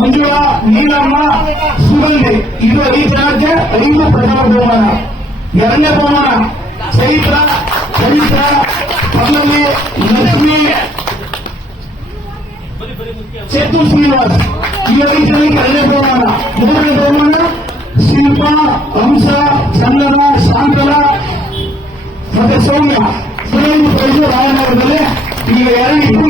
ಮಂಜುಳಾ, ನೀಲಮ್ಮ, ಸುಗಂಧಿ ಇದು 5 ರಾಜ್ಯ 5 ಪ್ರಥಮ ಬಹುಮಾನ. 2ನೇ ಬಹುಮಾನ ಚೈತ್ರ, ಪಲ್ಲವಿ, ಲಕ್ಷ್ಮಿ, ಚೇತು ಶ್ರೀನಿವಾಸ್ ಈ 5 ಜನಕ್ಕೆ 2ನೇ ಬಹುಮಾನ. 3ನೇ ಬಹುಮಾನ ಶಿಲ್ಪ, ಹಂಸ, ಚಂದನ, ಶಾಂತಲ ಮತ್ತೆ ಸೌಮ್ಯ. 15 ಪ್ರೈಸ್ ರಾಯನಗರದಲ್ಲಿ. ಈಗ 2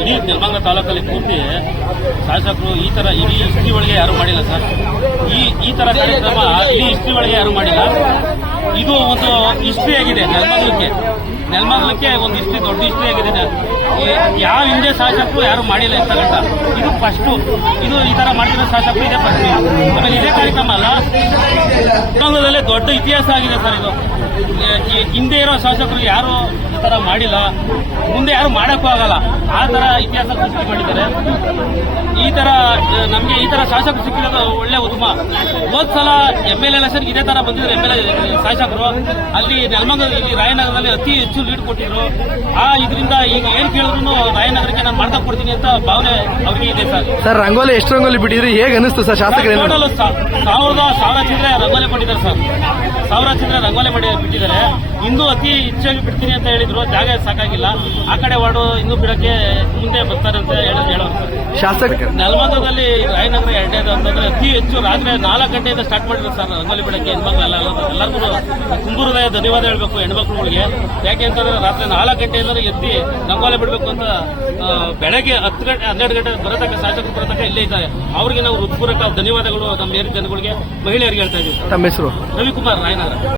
ಇಡೀ ನೆಲಮಂಗಲ ತಾಲೂಕಲ್ಲಿ ಪೂರ್ತಿ ಶಾಸಕರು ಈ ತರ ಇಡೀ ಹಿಸ್ಟ್ರಿ ಒಳಗೆ ಯಾರು ಮಾಡಿಲ್ಲ ಸರ್. ಈ ತರ ಕಾರ್ಯಕ್ರಮ ಇಡೀ ಹಿಸ್ಟ್ರಿ ಒಳಗೆ ಯಾರು ಮಾಡಿಲ್ಲ. ಇದು ಒಂದು ಹಿಸ್ಟ್ರಿ ಆಗಿದೆ ನೆಲಮಂಗಲಕ್ಕೆ ಒಂದು ಹಿಸ್ಟ್ರಿ, ದೊಡ್ಡ ಹಿಸ್ಟ್ರಿ ಆಗಿದೆ. ಯಾವ ಹಿಂದೆ ಶಾಸಕರು ಯಾರು ಮಾಡಿಲ್ಲ ಇಂಥ ಗಂಟ. ಇದು ಫಸ್ಟ್. ಇದು ಈ ತರ ಮಾಡ್ತಿರೋ ಶಾಸಕರು ಇದೆ ಫಸ್ಟ್. ಆಮೇಲೆ ಇದೇ ಕಾರ್ಯಕ್ರಮ ಅಲ್ಲ, ನೆಲಮಂಗಲದಲ್ಲೇ ದೊಡ್ಡ ಇತಿಹಾಸ ಆಗಿದೆ ಸರ್. ಇದು ಹಿಂದೆ ಇರೋ ಶಾಸಕರು ಯಾರು ಈ ತರ ಮಾಡಿಲ್ಲ, ಮುಂದೆ ಯಾರು ಮಾಡಕ್ಕೂ ಆಗಲ್ಲ. ಆ ತರ ಇತಿಹಾಸ ಸೃಷ್ಟಿ ಮಾಡಿದ್ದಾರೆ. ಈ ತರ ನಮ್ಗೆ ಈ ತರ ಶಾಸಕರು ಸಿಕ್ಕಿರೋದು ಒಳ್ಳೆ ಉದ್ಯಮ. ಹೋದ್ ಸಲ MLA ಎಲೆಕ್ಷನ್ ಇದೇ ತರ ಬಂದಿದ್ರು MLA ಶಾಸಕರು. ಅಲ್ಲಿ ನೆಲಮಂಗಲ, ಇಲ್ಲಿ ರಾಯನಗರದಲ್ಲಿ ಅತಿ ಹೆಚ್ಚು ಲೀಡ್ ಕೊಟ್ಟಿದ್ರು. ಇದರಿಂದ ಈಗ ಏನ್ ಕೇಳಿದ್ರು ರಾಯನಗರಕ್ಕೆ ನಾನು ಮಾಡ್ತಾ ಕೊಡ್ತೀನಿ ಅಂತ ಭಾವನೆ ಅವ್ರಿಗೆ ಇದೆ ಸರ್. ಸರ್, ರಂಗೋಲಿ ಎಷ್ಟು ರಂಗೋಲಿ ಬಿಟ್ಟಿದ್ರಿ, ಹೇಗೆ ಅನಿಸ್ತು ಸರ್ ಶಾಸಕರು? ಟೋಟಲ್ 1000 ಚಿತ್ರ ರಂಗೋಲಿ ಕೊಟ್ಟಿದ್ದಾರೆ ಸರ್. 1000 ಚಿತ್ರ ರಂಗೋಲಿ ಬಿಟ್ಟಿದ್ದಾರೆ. ಇಂದು ಅತಿ ಹೆಚ್ಚಾಗಿ ಬಿಡ್ತೀನಿ ಅಂತ ಹೇಳಿದ್ರು. ಜಾಗ ಸಾಕಾಗಿಲ್ಲ. ಆ ಕಡೆ ವಾರ್ಡು ಇನ್ನೂ ಬಿಡಕ್ಕೆ ಮುಂದೆ ಬರ್ತಾರೆ ಅಂತ ಹೇಳೋರು ಸರ್. ಶಾಸಕ ನೆಲಮಂಗಲದಲ್ಲಿ ರಾಯನಗರ 2ನೇದು ಅಂತಂದ್ರೆ ಅತಿ ಹೆಚ್ಚು ರಾತ್ರಿ 4 ಗಂಟೆಯಿಂದ ಸ್ಟಾರ್ಟ್ ಮಾಡಿದ್ರು ಸರ್ ರಂಗೋಲಿ ಬಿಡಕ್ಕೆ. ಎಲ್ಲರಿಗೂ ತುಂಬುರುದಯ ಧನ್ಯವಾದ ಹೇಳ್ಬೇಕು ಹೆಣ್ಮಕ್ಳುಗಳಿಗೆ. ಯಾಕೆ ಅಂತಂದ್ರೆ ರಾತ್ರಿ 4 ಗಂಟೆಯಿಂದ ಎತ್ತಿ ರಂಗೋಲಿ ಬಿಡಬೇಕು ಅಂತ ಬೆಳಗ್ಗೆ 10 ಗಂಟೆ 12 ಗಂಟೆ ಬರತಕ್ಕ ಶಾಸಕರು ಬರತಕ್ಕ ಇಲ್ಲೇ ಇದ್ದಾರೆ. ಅವ್ರಿಗೆ ನಾವು ಹೃತ್ಪೂರ್ವಕ ಧನ್ಯವಾದಗಳು ನಮ್ಮ ಜನಗಳಿಗೆ, ಮಹಿಳೆಯರಿಗೆ ಹೇಳ್ತಾ ಇದ್ದೀವಿ. ತಮ್ಮ ಹೆಸರು? ರವಿಕುಮಾರ್, ರಾಯನಗರ.